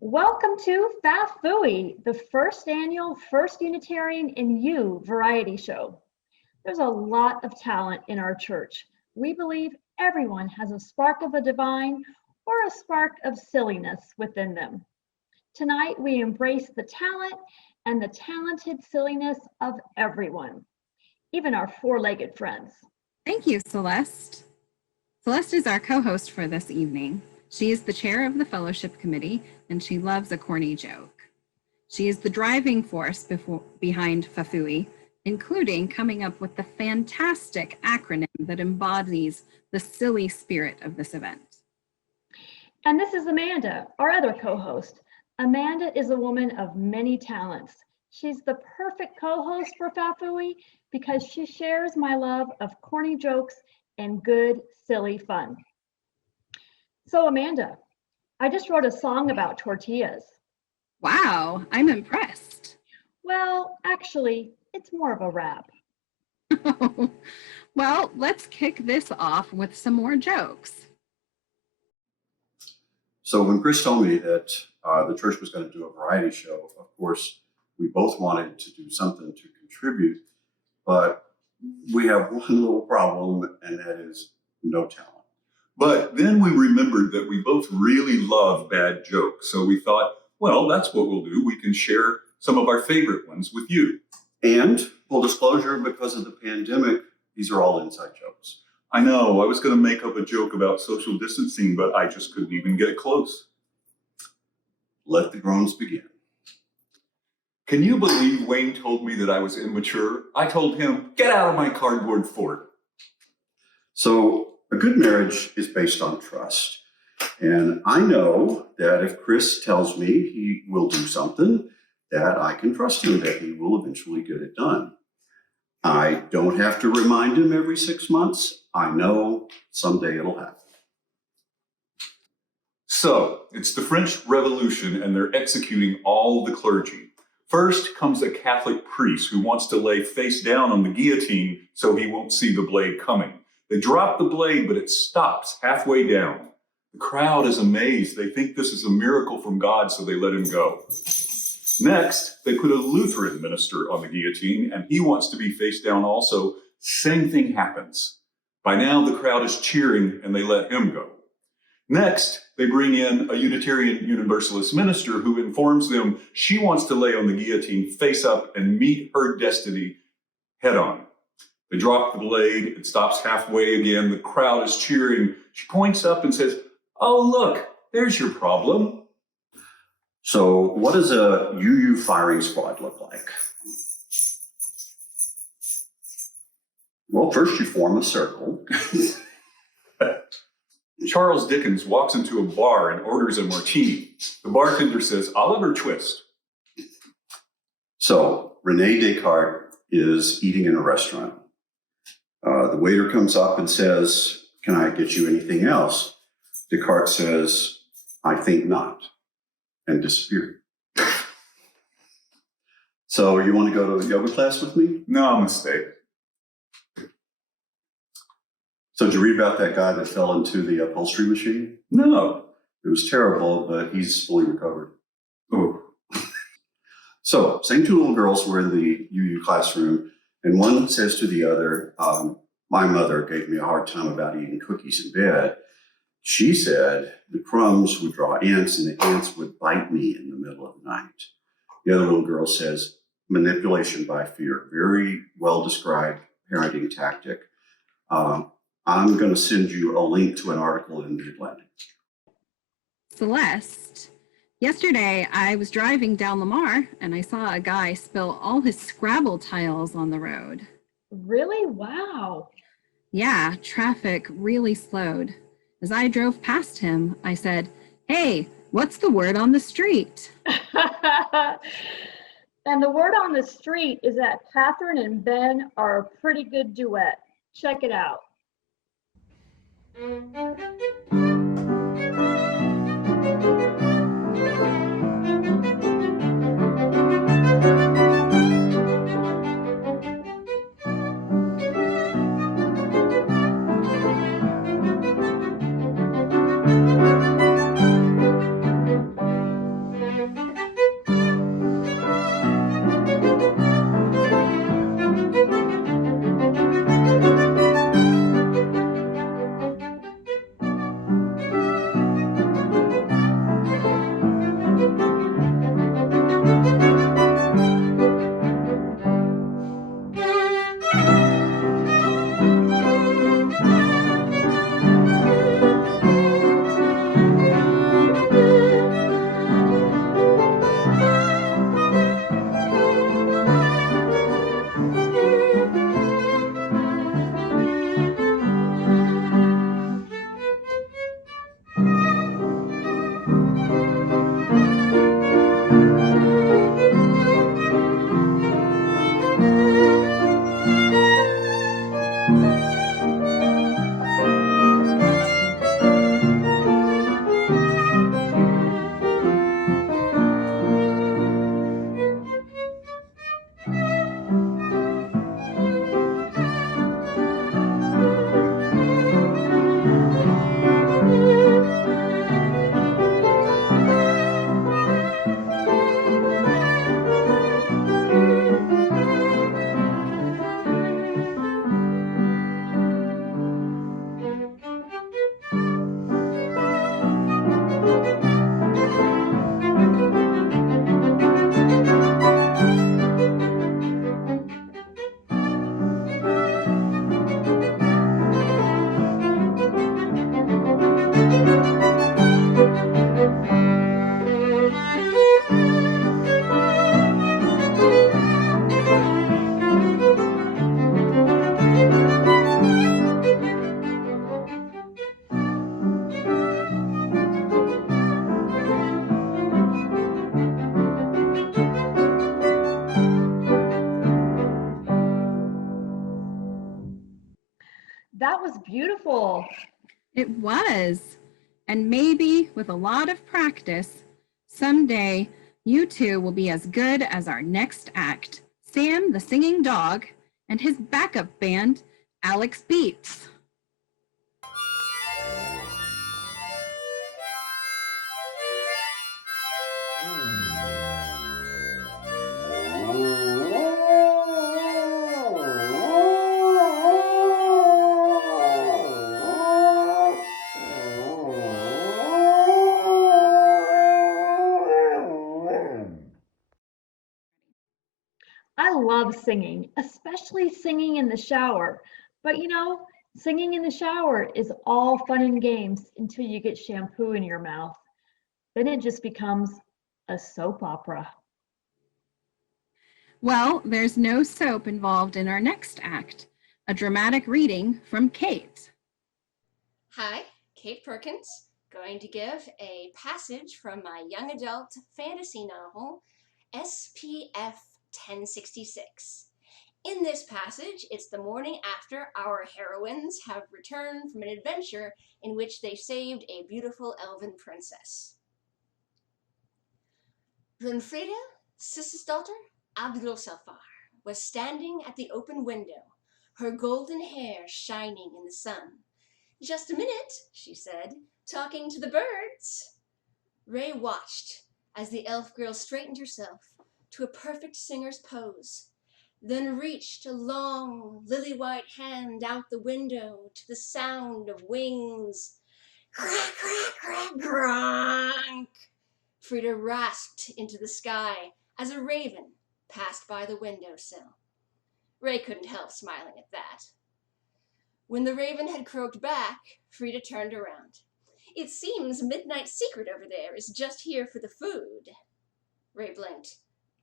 Welcome to FAFUI, the first annual First Unitarian in You variety show. There's a lot of talent in our church. We believe everyone has a spark of the divine or a spark of silliness within them. Tonight, we embrace the talent and the talented silliness of everyone, even our four-legged friends. Thank you, Celeste. Celeste is our co-host for this evening. She is the chair of the fellowship committee, and she loves a corny joke. She is the driving force behind Fafui, including coming up with the fantastic acronym that embodies the silly spirit of this event. And this is Amanda, our other co-host. Amanda is a woman of many talents. She's the perfect co-host for Fafui because she shares my love of corny jokes and good, silly fun. So Amanda, I just wrote a song about tortillas. Wow, I'm impressed. Well, actually, it's more of a rap. Well, let's kick this off with some more jokes. So when Chris told me that the church was going to do a variety show, of course, we both wanted to do something to contribute, but we have one little problem, and that is no talent. But then we remembered that we both really love bad jokes. So we thought, well, that's what we'll do. We can share some of our favorite ones with you. And full disclosure, because of the pandemic, these are all inside jokes. I know, I was going to make up a joke about social distancing, but I just couldn't even get close. Let the groans begin. Can you believe Wayne told me that I was immature? I told him, get out of my cardboard fort. So a good marriage is based on trust. And I know that if Chris tells me he will do something, that I can trust him that he will eventually get it done. I don't have to remind him every 6 months. I know someday it'll happen. So it's the French Revolution, and they're executing all the clergy. First comes a Catholic priest who wants to lay face down on the guillotine so he won't see the blade coming. They drop the blade, but it stops halfway down. The crowd is amazed. They think this is a miracle from God, so they let him go. Next, they put a Lutheran minister on the guillotine, and he wants to be face down also. Same thing happens. By now, the crowd is cheering, and they let him go. Next, they bring in a Unitarian Universalist minister who informs them she wants to lay on the guillotine face up and meet her destiny head on. They drop the blade, it stops halfway again, the crowd is cheering. She points up and says, oh, look, there's your problem. So what does a UU firing squad look like? Well, first you form a circle. Charles Dickens walks into a bar and orders a martini. The bartender says, Oliver Twist. So Rene Descartes is eating in a restaurant. The waiter comes up and says, can I get you anything else? Descartes says, I think not, and disappeared. So you want to go to yoga class with me? No mistake. So did you read about that guy that fell into the upholstery machine? No. It was terrible, but he's fully recovered. Oh. So same two little girls were in the UU classroom, and one says to the other, my mother gave me a hard time about eating cookies in bed. She said the crumbs would draw ants and the ants would bite me in the middle of the night. The other little girl says manipulation by fear. Very well described parenting tactic. I'm going to send you a link to an article in the Atlantic. Celeste, yesterday I was driving down Lamar and I saw a guy spill all his Scrabble tiles on the road. Really? Wow. Yeah, traffic really slowed. As I drove past him, I said, hey, what's the word on the street? And the word on the street is that Catherine and Ben are a pretty good duet. Check it out. beautiful. It was. And maybe with a lot of practice, someday you two will be as good as our next act, Sam the Singing Dog, and his backup band, Alex Beats. I love singing, especially singing in the shower. But singing in the shower is all fun and games until you get shampoo in your mouth. Then it just becomes a soap opera. Well, there's no soap involved in our next act, a dramatic reading from Kate. Hi, Kate Perkins, going to give a passage from my young adult fantasy novel, SPF 1066. In this passage, it's the morning after our heroines have returned from an adventure in which they saved a beautiful elven princess. Runfreda, Sis's daughter, Abdulsafar, was standing at the open window, her golden hair shining in the sun. "Just a minute," she said, "talking to the birds." Ray watched as the elf girl straightened herself to a perfect singer's pose, then reached a long, lily-white hand out the window to the sound of wings. Crack, crack, crack, crank! Frida rasped into the sky as a raven passed by the windowsill. Ray couldn't help smiling at that. When the raven had croaked back, Frida turned around. "It seems Midnight Secret over there is just here for the food." Ray blinked.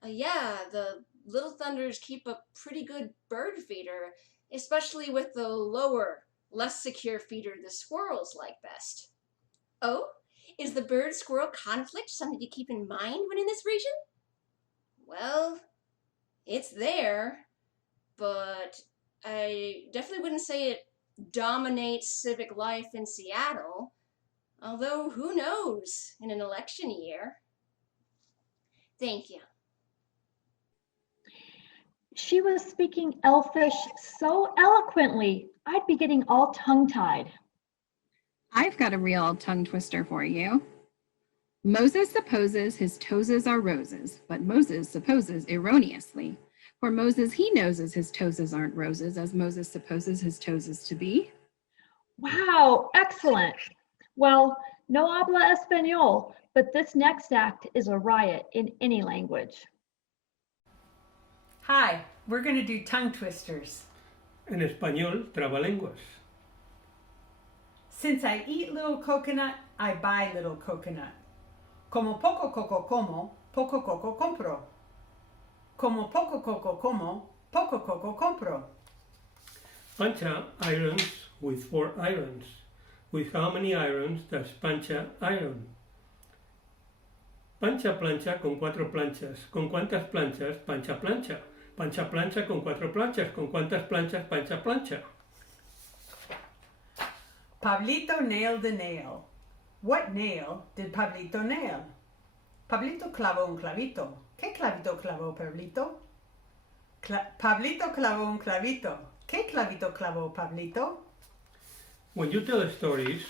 Yeah, the Little Thunders keep a pretty good bird feeder, especially with the lower, less secure feeder the squirrels like best. "Oh? Is the bird-squirrel conflict something to keep in mind when in this region?" "Well, it's there, but I definitely wouldn't say it dominates civic life in Seattle. Although, who knows in an election year." "Thank you." She was speaking Elfish so eloquently, I'd be getting all tongue-tied. I've got a real tongue twister for you. Moses supposes his toes are roses, but Moses supposes erroneously. For Moses, he knows his toes aren't roses, as Moses supposes his toes to be. Wow, excellent. Well, no habla español, but this next act is a riot in any language. Hi, we're going to do tongue twisters. En español, trabalenguas. Since I eat little coconut, I buy little coconut. Como poco coco como, poco coco compro. Como poco coco como, poco coco compro. Pancha irons with 4 irons. With how many irons does Pancha iron? Pancha plancha con 4 planchas. ¿Con cuántas planchas Pancha plancha? Pancha plancha con 4 planchas. ¿Con cuántas planchas Pancha plancha? Pablito nailed a nail. What nail did Pablito nail? Pablito clavó un clavito. ¿Qué clavito clavó Pablito? Pablito clavó un clavito. ¿Qué clavito clavó Pablito? When you tell stories,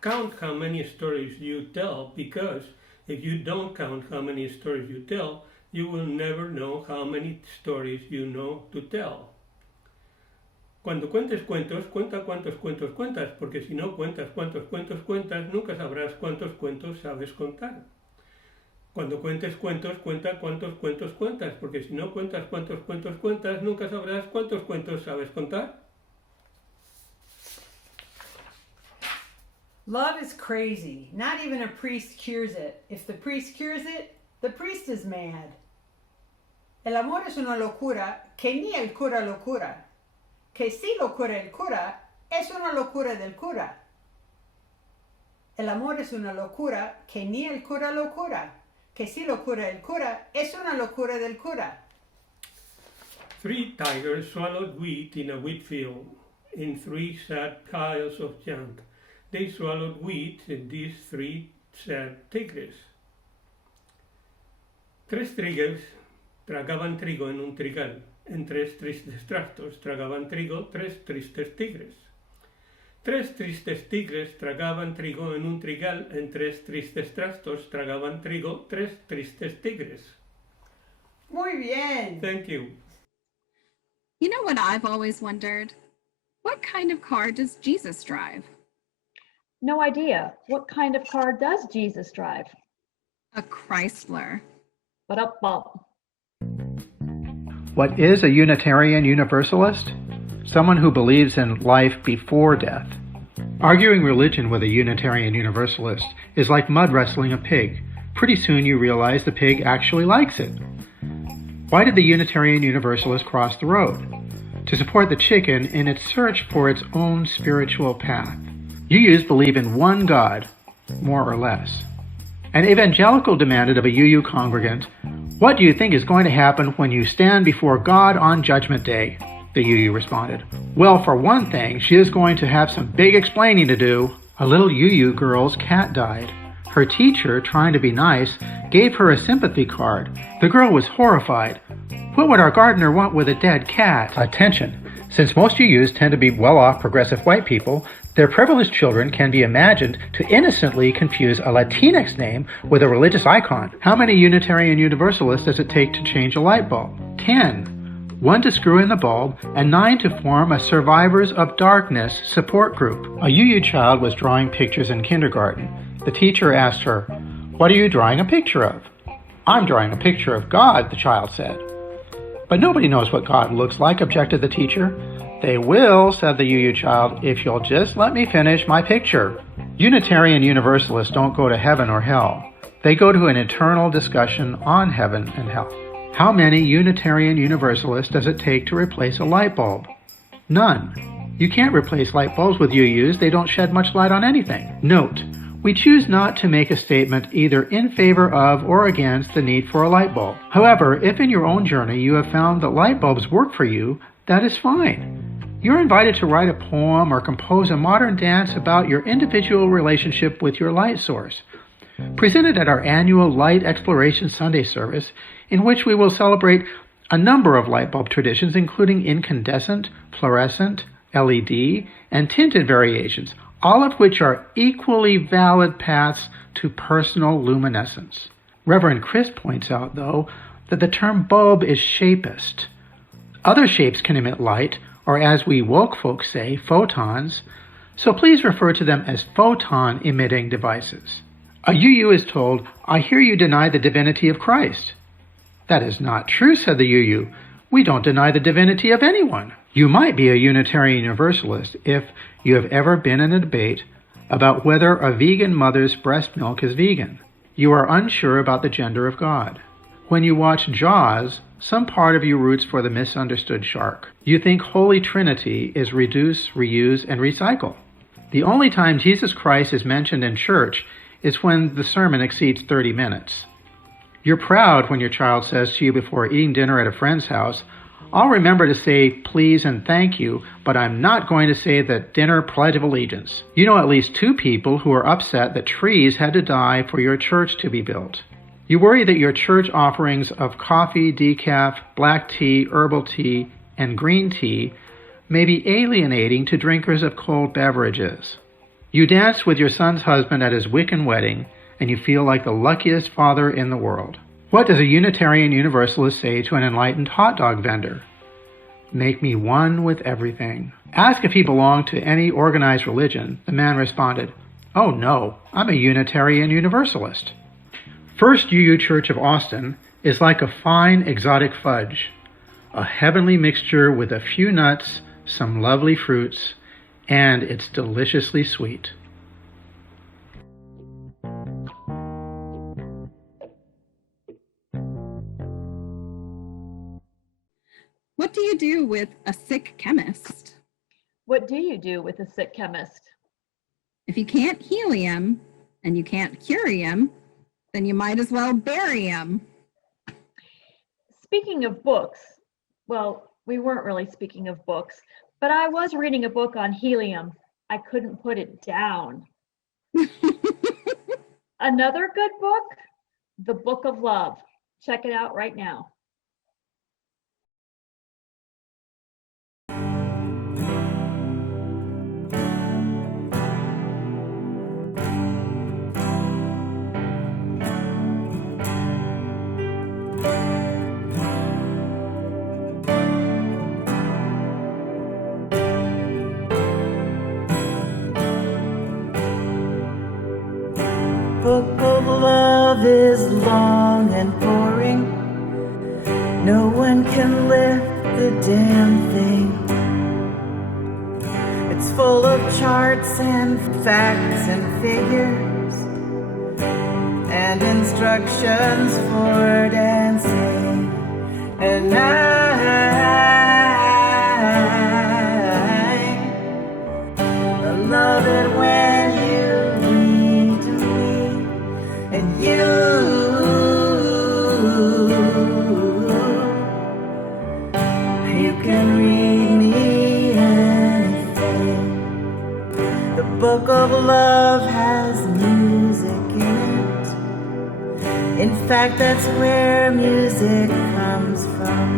count how many stories you tell, because if you don't count how many stories you tell, you will never know how many stories you know to tell. Cuando cuentes cuentos, cuenta cuántos cuentos cuentas, porque si no cuentas cuántos cuentos cuentas, nunca sabrás cuántos cuentos sabes contar. Cuando cuentes cuentos, cuenta cuántos cuentos cuentas, porque si no cuentas cuántos cuentos cuentas, nunca sabrás cuántos cuentos sabes contar. Love is crazy. Not even a priest cures it. If the priest cures it, the priest is mad. El amor es una locura que ni el cura lo cura. Que si lo cura el cura, es una locura del cura. El amor es una locura que ni el cura lo cura. Que si lo cura el cura, es una locura del cura. 3 tigers swallowed wheat in a wheat field. in 3 sad piles of junk. They swallowed wheat in these 3 sad tigres. 3 tigres tragaban trigo en un trigal. En 3 tristes trastos tragaban trigo 3 tristes tigres. 3 tristes tigres tragaban trigo en un trigal. En 3 tristes trastos tragaban trigo 3 tristes tigres. Muy bien. Thank you. You know what I've always wondered? What kind of car does Jesus drive? No idea. What kind of car does Jesus drive? A Chrysler. But up bump. What is a Unitarian Universalist? Someone who believes in life before death. Arguing religion with a Unitarian Universalist is like mud wrestling a pig. Pretty soon you realize the pig actually likes it. Why did the Unitarian Universalist cross the road? To support the chicken in its search for its own spiritual path. UUs believe in one God, more or less. An evangelical demanded of a UU congregant, "What do you think is going to happen when you stand before God on Judgment Day?" The UU responded, "Well, for one thing, she is going to have some big explaining to do." A little UU girl's cat died. Her teacher, trying to be nice, gave her a sympathy card. The girl was horrified. What would our gardener want with a dead cat? Attention! Since most UUs tend to be well-off progressive white people, their privileged children can be imagined to innocently confuse a Latinx name with a religious icon. How many Unitarian Universalists does it take to change a light bulb? 10. 1 to screw in the bulb, and 9 to form a Survivors of Darkness support group. A UU child was drawing pictures in kindergarten. The teacher asked her, "What are you drawing a picture of?" "I'm drawing a picture of God," the child said. "But nobody knows what God looks like," objected the teacher. "They will," said the UU child, "if you'll just let me finish my picture." Unitarian Universalists don't go to heaven or hell. They go to an eternal discussion on heaven and hell. How many Unitarian Universalists does it take to replace a light bulb? None. You can't replace light bulbs with UUs. They don't shed much light on anything. Note, we choose not to make a statement either in favor of or against the need for a light bulb. However, if in your own journey you have found that light bulbs work for you, that is fine. You're invited to write a poem or compose a modern dance about your individual relationship with your light source. Presented at our annual Light Exploration Sunday service, in which we will celebrate a number of light bulb traditions, including incandescent, fluorescent, LED, and tinted variations, all of which are equally valid paths to personal luminescence. Reverend Chris points out, though, that the term bulb is shapist. Other shapes can emit light, or as we woke folks say, photons, so please refer to them as photon-emitting devices. A UU is told, "I hear you deny the divinity of Christ." "That is not true," said the UU. "We don't deny the divinity of anyone." You might be a Unitarian Universalist if you have ever been in a debate about whether a vegan mother's breast milk is vegan. You are unsure about the gender of God. When you watch Jaws, some part of you roots for the misunderstood shark. You think Holy Trinity is reduce, reuse, and recycle. The only time Jesus Christ is mentioned in church is when the sermon exceeds 30 minutes. You're proud when your child says to you before eating dinner at a friend's house, "I'll remember to say please and thank you, but I'm not going to say the dinner pledge of allegiance." You know at least 2 people who are upset that trees had to die for your church to be built. You worry that your church offerings of coffee, decaf, black tea, herbal tea, and green tea may be alienating to drinkers of cold beverages. You dance with your son's husband at his Wiccan wedding, and you feel like the luckiest father in the world. What does a Unitarian Universalist say to an enlightened hot dog vendor? "Make me one with everything." Asked if he belonged to any organized religion, the man responded, "Oh no, I'm a Unitarian Universalist." First UU Church of Austin is like a fine exotic fudge, a heavenly mixture with a few nuts, some lovely fruits, and it's deliciously sweet. What do you do with a sick chemist? What do you do with a sick chemist? If you can't heal him and you can't cure him, then you might as well bury him. Speaking of books, well, we weren't really speaking of books, But I was reading a book on helium. I couldn't put it down. Another good book, The Book of Love. Check it out right now. Book of love is long and boring. No one can lift the damn thing. It's full of charts and facts and figures and instructions for dancing. And I love it when you read to me, and you can read me anything. The book of love has music in it. In fact, that's where music comes from.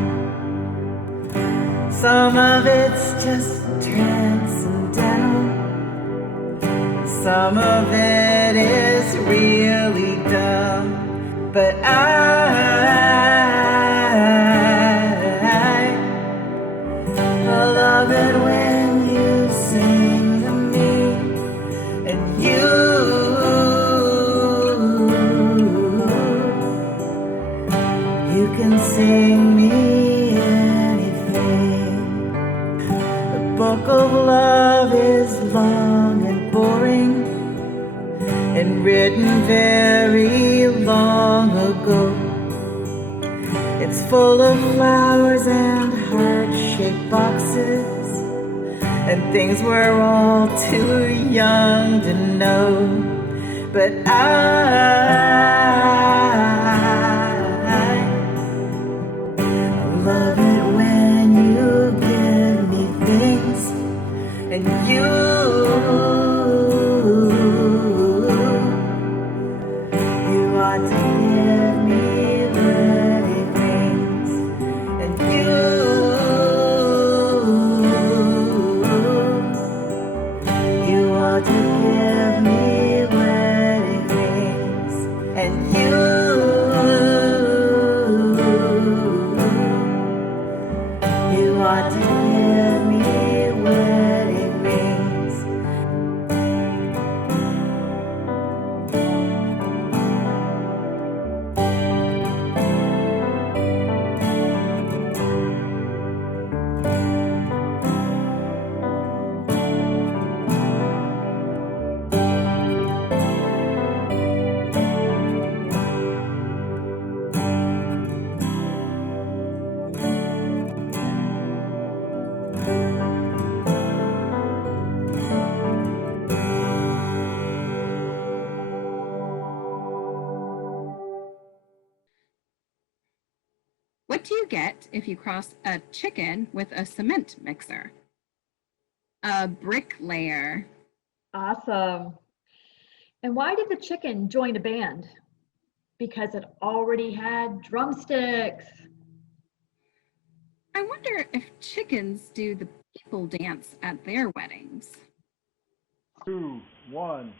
Some of it's just transcendental. Some of it is really dumb. But I love it when you sing to me, and you can sing me anything. The book of love is long and boring and written very long ago. It's full of flowers and heart-shaped boxes and things we're all too young to know. But I love it when you give me things, and you ought to give me pretty things, and you ought to give me pretty things, and you ought to give me wedding rings. What do you get if you cross a chicken with a cement mixer? A bricklayer. Awesome. And why did the chicken join a band? Because it already had drumsticks. I wonder if chickens do the people dance at their weddings. 2, 1.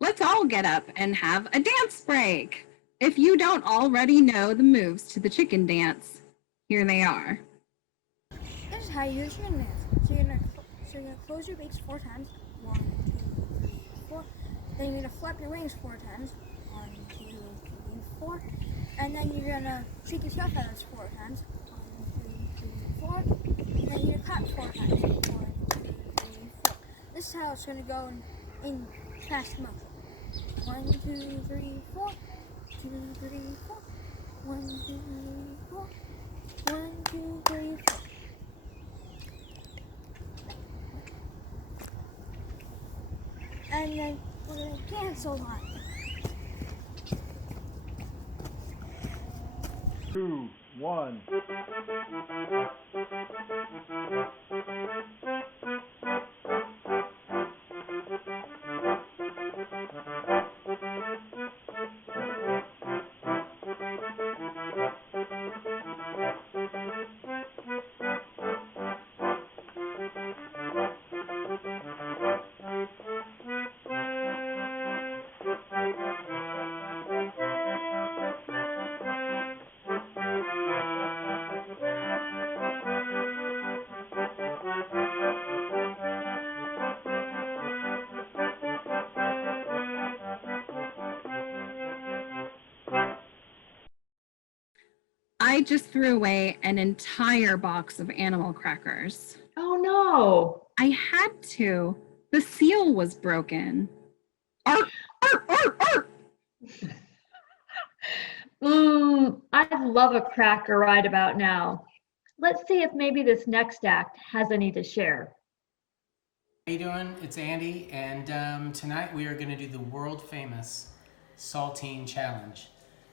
Let's all get up and have a dance break. If you don't already know the moves to the chicken dance, here they are. This is how you use your dance. So you're gonna So you're gonna close your beaks 4 times. 1, 2, 3, 4. Then you're gonna flap your wings 4 times. 1, 2, 3, 4. And then you're gonna shake your tail feathers 4 times. 1, 2, 3, 4. And then you're gonna clap 4 times. 1, 2, 3, 4. This is how it's gonna go in fast motion. 1, 2, 3, 4. 2, 3, 4. 1, 2, 3, 4. 1, 2, 3, 4. And then we're gonna cancel that. 2, 1. I just threw away an entire box of animal crackers. Oh no. I had to. The seal was broken. Arr, arr, arr, arr. I'd love a cracker right about now. Let's see if maybe this next act has any to share. How you doing? It's Andy, and tonight we are going to do the world famous Saltine Challenge.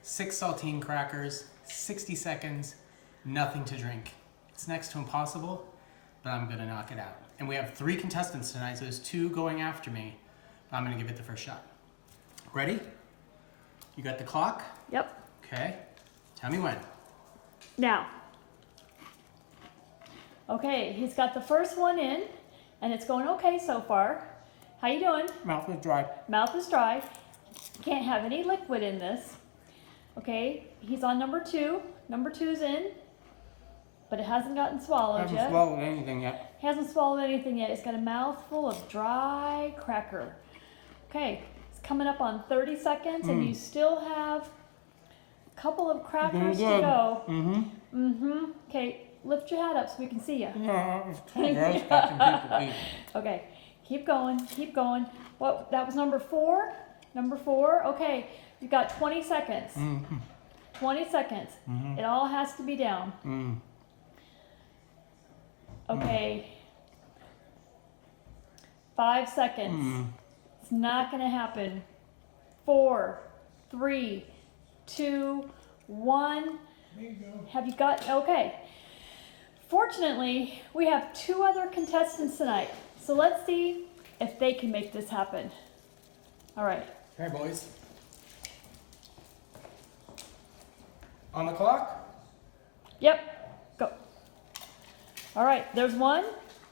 6 saltine crackers, 60 seconds, nothing to drink. It's next to impossible, but I'm going to knock it out. And we have 3 contestants tonight, so there's 2 going after me. I'm going to give it the first shot. Ready? You got the clock? Yep. Okay. Tell me when. Now. Okay, he's got the first one in, and it's going okay so far. How you doing? Mouth is dry. Mouth is dry. Can't have any liquid in this. Okay, he's on number 2. Number 2's in, but it hasn't gotten swallowed Haven't yet. swallowed anything yet. He hasn't swallowed anything yet. He's got a mouthful of dry cracker. Okay, it's coming up on 30 seconds, and you still have a couple of crackers to go. Okay, lift your hat up so we can see you. Yeah, it's kind of gross watching people eat. Okay, keep going, keep going. What? That was number 4? Number 4? Okay, you've got 20 seconds. 20 seconds. It all has to be down. Okay. 5 seconds. It's not going to happen. 4, 3, 2, 1. There you go. Have you got, okay. Fortunately, we have 2 other contestants tonight. So let's see if they can make this happen. All right. Hey, boys. On the clock? Yep, go. All right, there's 1.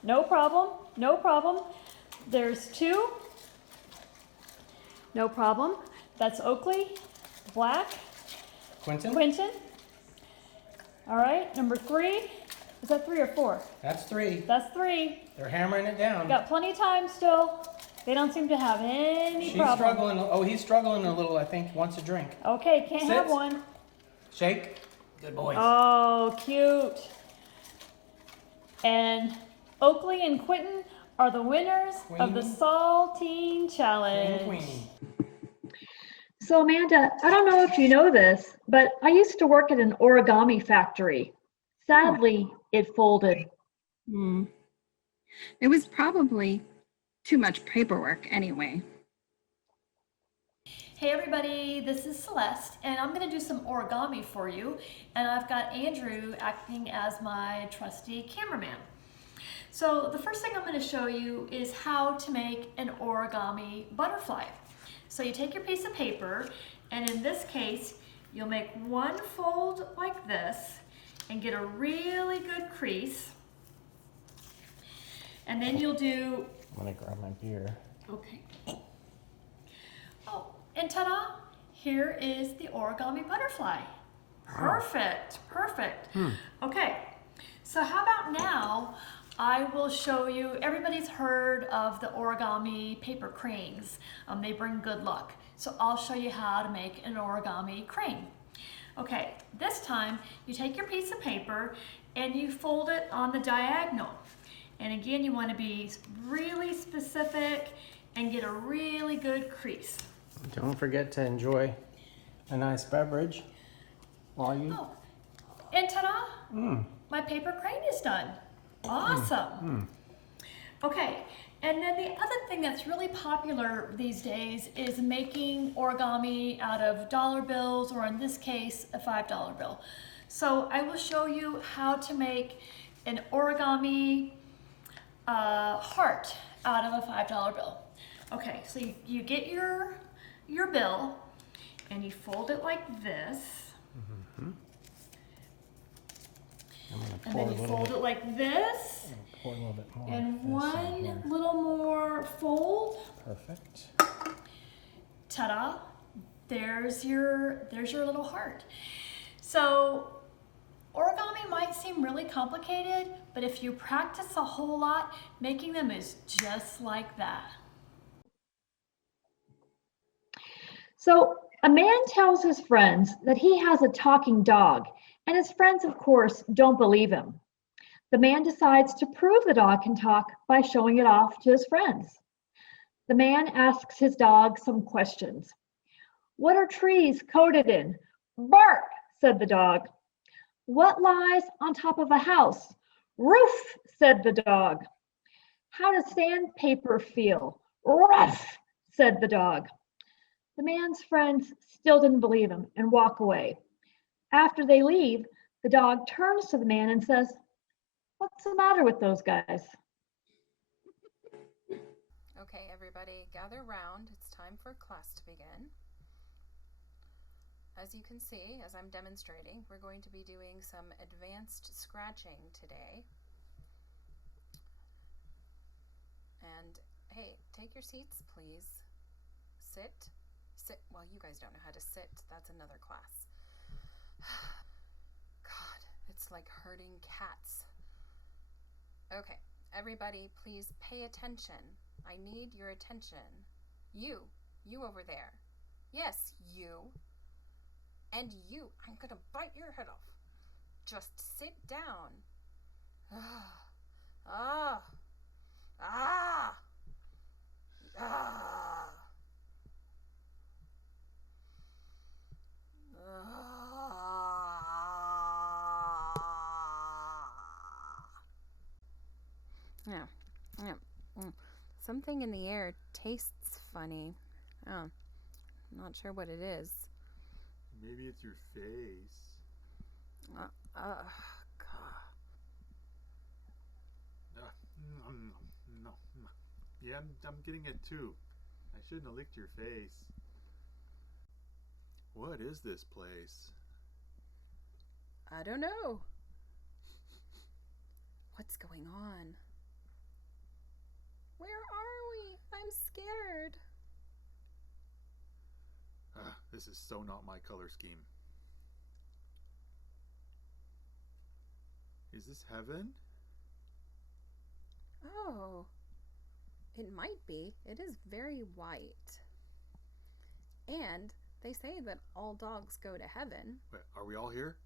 No problem, no problem. There's 2. No problem. That's Oakley, Black, Quentin? Quentin. All right, number 3. Is that 3 or 4? That's 3. That's 3. They're hammering it down. Got plenty of time still. They don't seem to have any She's problem. struggling. Oh, he's struggling a little, I think. Wants a drink. Okay, can't have Sit. one. Shake. Good boys. Oh, cute. And Oakley and Quentin are the winners of the Saltine Challenge. Queenie. So Amanda, I don't know if you know this, but I used to work at an origami factory. Sadly, it folded. It was probably too much paperwork anyway. Hey everybody, this is Celeste, and I'm going to do some origami for you. And I've got Andrew acting as my trusty cameraman. So the first thing I'm going to show you is how to make an origami butterfly. So you take your piece of paper, and in this case, you'll make 1 fold like this and get a really good crease. And then you'll do... I'm going to grab my beer. Okay. Oh, and ta-da! Here is the origami butterfly. Perfect, perfect. Okay, so how about now I will show you, everybody's heard of the origami paper cranes. They bring good luck. So I'll show you how to make an origami crane. Okay, this time you take your piece of paper and you fold it on the diagonal. And again, you want to be really specific and get a really good crease. Don't forget to enjoy a nice beverage while you... Oh, and ta-da! My paper crane is done. Awesome. Okay, and then the other thing that's really popular these days is making origami out of dollar bills, or in this case, a $5 bill. So I will show you how to make an origami heart out of a $5 bill. Okay, so you get your bill and you fold it like this. And then you fold it like this. Pour a little bit more. And one little more fold. Perfect. Ta-da! There's your little heart. So origami might seem really complicated, but if you practice a whole lot, making them is just like that. So a man tells his friends that he has a talking dog, and his friends, of course, don't believe him. The man decides to prove the dog can talk by showing it off to his friends. The man asks his dog some questions. "What are trees coated in?" "Bark," said the dog. "What lies on top of a house?" "Roof," said the dog. "How does sandpaper feel?" "Rough," said the dog. The man's friends still didn't believe him and walk away. After they leave, the dog turns to the man and says, "What's the matter with those guys?" Okay, everybody, gather round. It's time for class to begin. As you can see, as I'm demonstrating, we're going to be doing some advanced scratching today. And hey, take your seats, please. Sit. Well, you guys don't know how to sit. That's another class. God, it's like herding cats. Okay, everybody, please pay attention. I need your attention. You over there. Yes, you. And you. I'm gonna bite your head off. Just sit down. Ah. Yeah. Something in the air tastes funny. Oh, I'm not sure what it is. Maybe it's your face. God. No. Yeah, I'm getting it too. I shouldn't have licked your face. What is this place? I don't know. What's going on? Where are we? I'm scared. This is so not my color scheme. Is this heaven? Oh, it might be. It is very white. And they say that all dogs go to heaven. Wait, are we all here?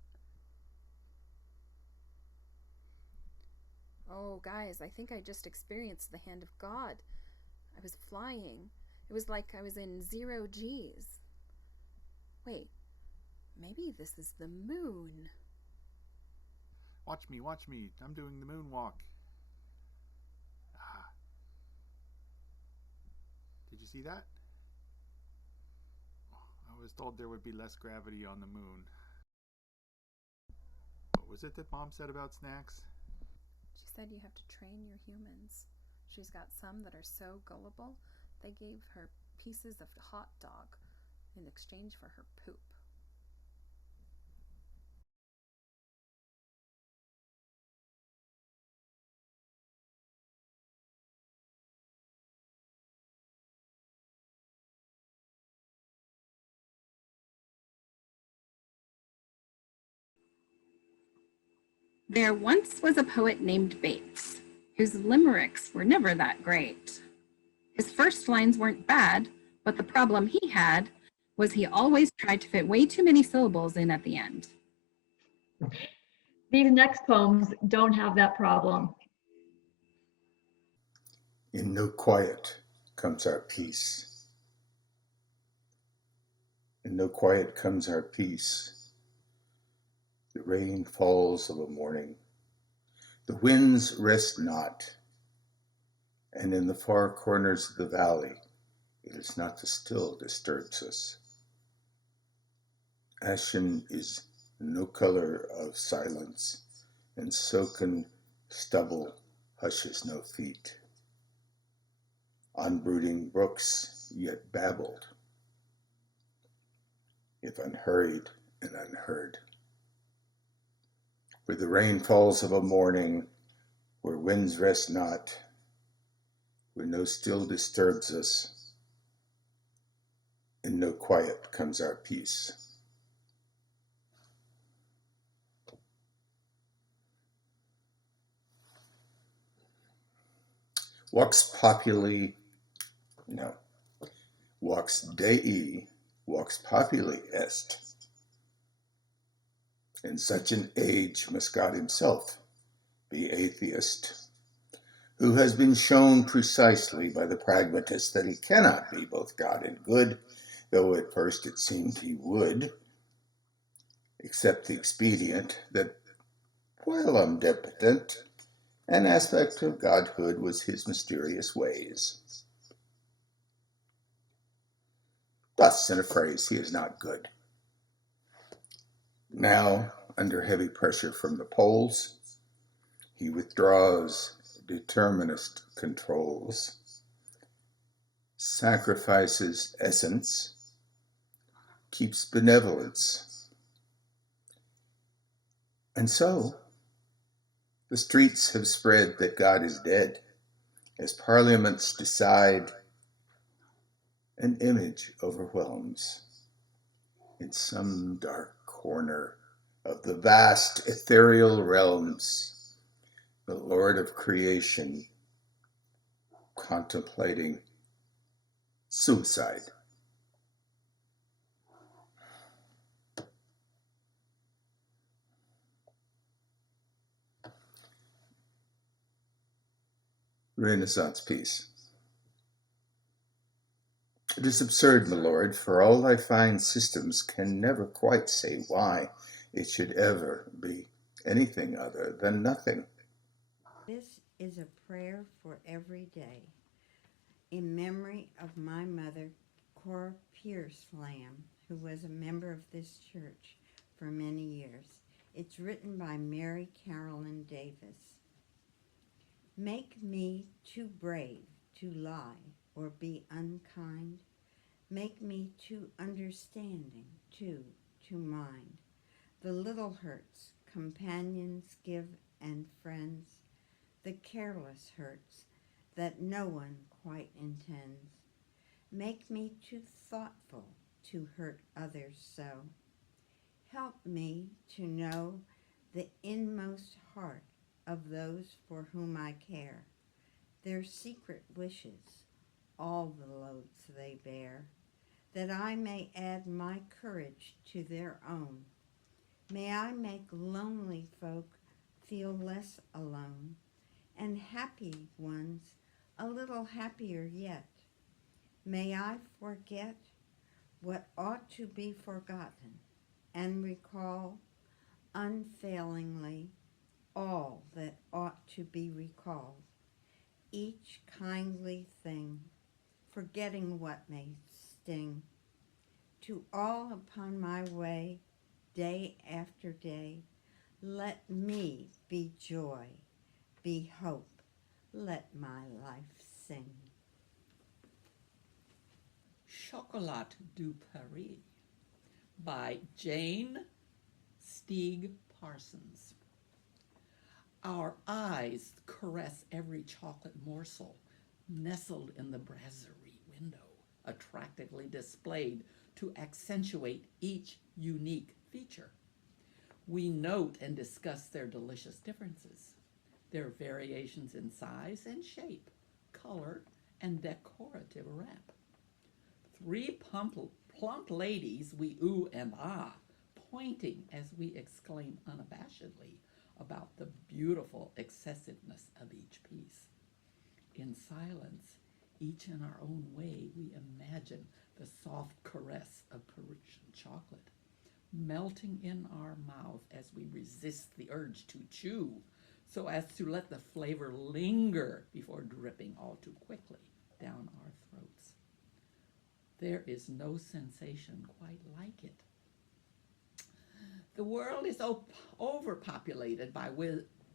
Oh, guys, I think I just experienced the hand of God. I was flying. It was like I was in 0 G's. Wait, maybe this is the moon. Watch me. I'm doing the moonwalk. Did you see that? I was told there would be less gravity on the moon. What was it that Mom said about snacks? She said you have to train your humans. She's got some that are so gullible, they gave her pieces of hot dog in exchange for her poop. There once was a poet named Bates. whose limericks were never that great. His first lines weren't bad, but the problem he had was he always tried to fit way too many syllables in at the end. These next poems don't have that problem. In no quiet comes our peace. In no quiet comes our peace. The rain falls of a morning. The winds rest not. And in the far corners of the valley, it is not the still disturbs us. Ashen is no color of silence, and soaken stubble hushes no feet. Unbrooding brooks yet babbled, if unhurried and unheard. Where the rain falls of a morning, where winds rest not, where no still disturbs us, in no quiet comes our peace. Vox populi Dei, vox populi est. In such an age must God himself be atheist, who has been shown precisely by the pragmatist that he cannot be both God and good, though at first it seemed he would, accept the expedient that, while omnipotent, an aspect of godhood was his mysterious ways. Thus, in a phrase, he is not good. Now, under heavy pressure from the poles, he withdraws, determinist controls, sacrifices essence, keeps benevolence. And so, the streets have spread that God is dead, as parliaments decide. An image overwhelms in some dark corner of the vast ethereal realms, the Lord of creation contemplating suicide. Renaissance piece. It is absurd, my lord, for all thy fine systems can never quite say why it should ever be anything other than nothing. This is a prayer for every day, in memory of my mother, Cora Pierce Lamb, who was a member of this church for many years. It's written by Mary Carolyn Davis. Make me too brave to lie or be unkind. Make me too understanding, too mind. The little hurts companions give and friends, the careless hurts that no one quite intends. Make me too thoughtful to hurt others so. Help me to know the inmost heart of those for whom I care, their secret wishes, all the loads they bear, that I may add my courage to their own. May I make lonely folk feel less alone, and happy ones a little happier yet. May I forget what ought to be forgotten, and recall unfailingly all that ought to be recalled, each kindly thing, forgetting what may sting. To all upon my way, day after day, let me be joy, be hope, let my life sing. Chocolat du Paris by Jane Stieg Parsons. Our eyes caress every chocolate morsel nestled in the brasserie window, attractively displayed to accentuate each unique feature. We note and discuss their delicious differences, There are variations in size and shape, color, and decorative wrap. 3 plump ladies, we ooh and ah, pointing as we exclaim unabashedly about the beautiful excessiveness of each piece. In silence, each in our own way, we imagine the soft caress of Parisian chocolate, melting in our mouth as we resist the urge to chew, so as to let the flavor linger before dripping all too quickly down our throats. There is no sensation quite like it. The world is overpopulated by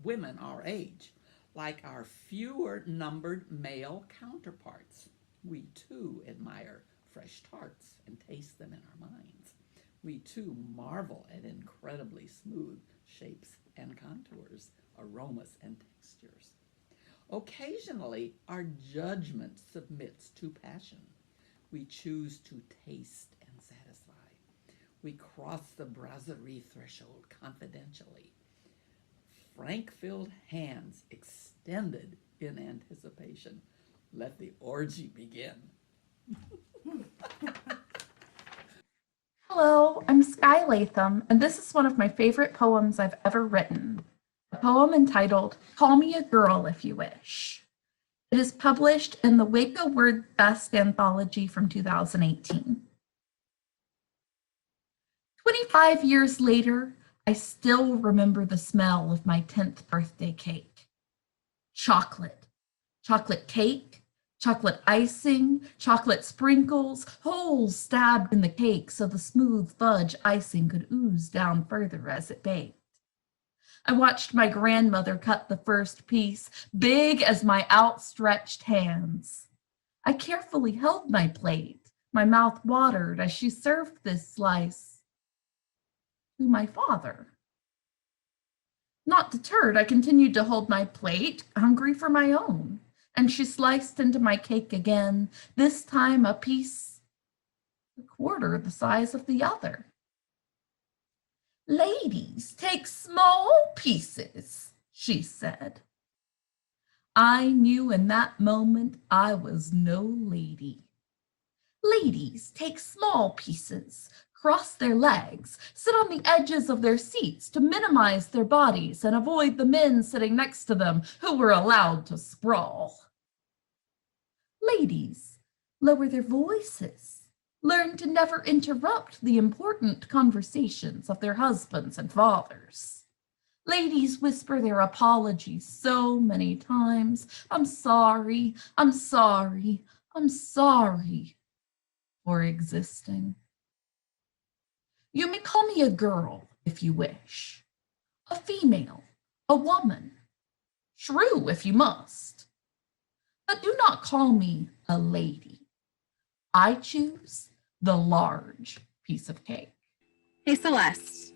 women our age, like our fewer numbered male counterparts. We too admire fresh tarts and taste them in our minds. We too marvel at incredibly smooth shapes and contours, aromas and textures. Occasionally, our judgment submits to passion. We choose to taste and satisfy. We cross the brasserie threshold confidentially. Frank-filled hands extended in anticipation. Let the orgy begin. Hello, I'm Sky Latham, and this is one of my favorite poems I've ever written. A poem entitled, Call Me a Girl If You Wish. It is published in the Waco Word Best Anthology from 2018. 25 years later, I still remember the smell of my 10th birthday cake. Chocolate. Chocolate cake, chocolate icing, chocolate sprinkles, holes stabbed in the cake so the smooth fudge icing could ooze down further as it baked. I watched my grandmother cut the first piece, big as my outstretched hands. I carefully held my plate, my mouth watered as she served this slice to my father. Not deterred, I continued to hold my plate, hungry for my own, and she sliced into my cake again, this time a piece a quarter the size of the other. Ladies, take small pieces, she said. I knew in that moment I was no lady. Ladies, take small pieces, cross their legs, sit on the edges of their seats to minimize their bodies and avoid the men sitting next to them who were allowed to sprawl. Ladies, lower their voices. Learn to never interrupt the important conversations of their husbands and fathers. Ladies whisper their apologies so many times. I'm sorry, I'm sorry, I'm sorry for existing. You may call me a girl if you wish, a female, a woman, shrew if you must, but do not call me a lady. I choose the large piece of cake. Hey, Celeste,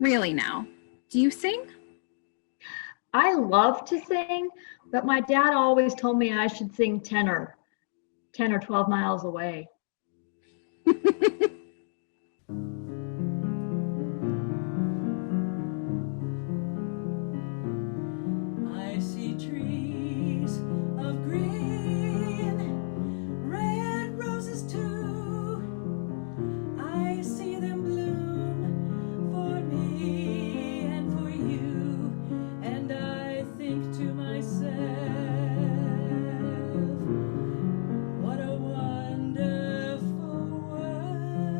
really now, do you sing? I love to sing, but my dad always told me I should sing tenor, 10 or 12 miles away. I see trees of green, red roses too. I see them bloom for me and for you, and I think to myself, what a wonderful world.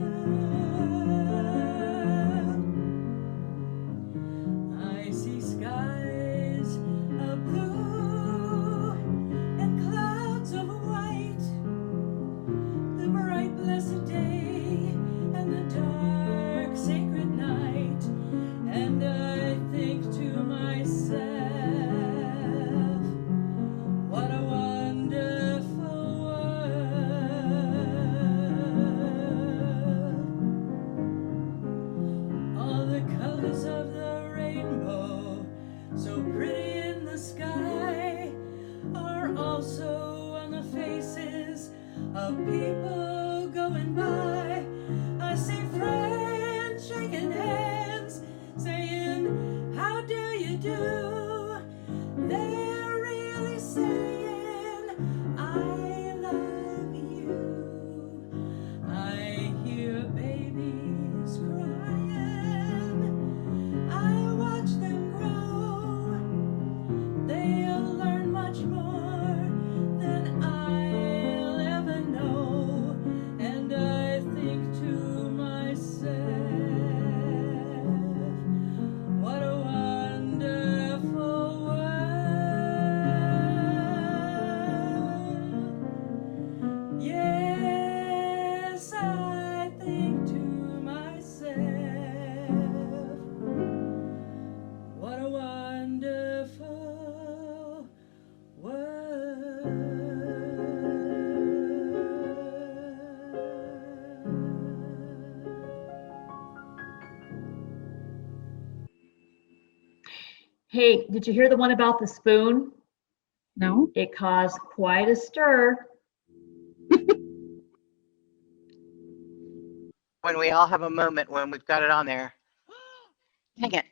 Hey, did you hear the one about the spoon? No. It caused quite a stir. When we all have a moment when we've got it on there. Dang it.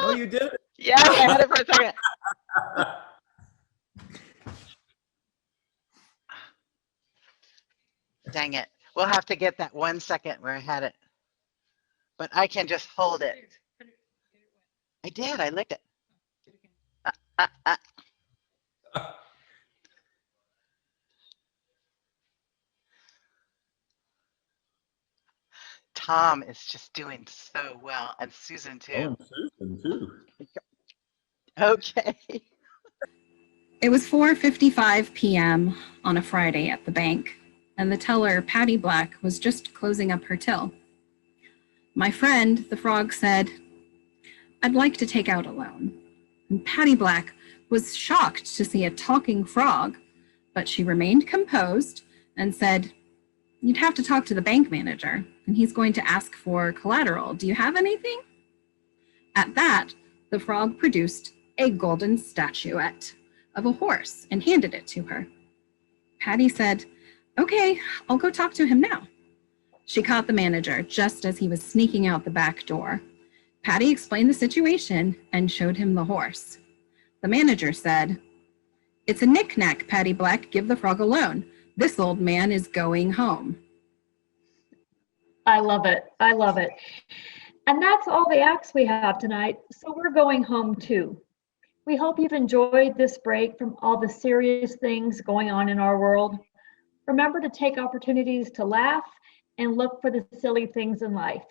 Oh, you did it. Yeah, I had it for a second. Dang it. We'll have to get that 1 second where I had it. But I can just hold it. I did. I licked it. Tom is just doing so well, and Susan too. Oh, and Susan too. Okay. It was 4:55 p.m. on a Friday at the bank, and the teller, Patty Black, was just closing up her till. My friend, the frog, said, "I'd like to take out a loan." And Patty Black was shocked to see a talking frog, but she remained composed and said, "You'd have to talk to the bank manager, and he's going to ask for collateral. Do you have anything?" At that, the frog produced a golden statuette of a horse and handed it to her. Patty said, "Okay, I'll go talk to him now." She caught the manager just as he was sneaking out the back door. Patty explained the situation and showed him the horse. The manager said, "It's a knick-knack, Patty Black. Give the frog a loan. This old man is going home." I love it. I love it. And that's all the acts we have tonight. So we're going home too. We hope you've enjoyed this break from all the serious things going on in our world. Remember to take opportunities to laugh and look for the silly things in life.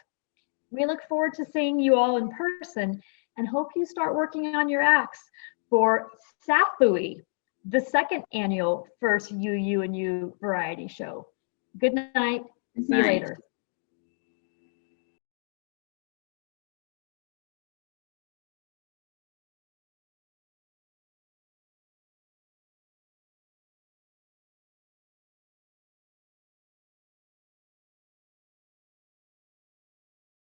We look forward to seeing you all in person and hope you start working on your acts for Safui, the second annual First You and You variety show. Good night. See you later.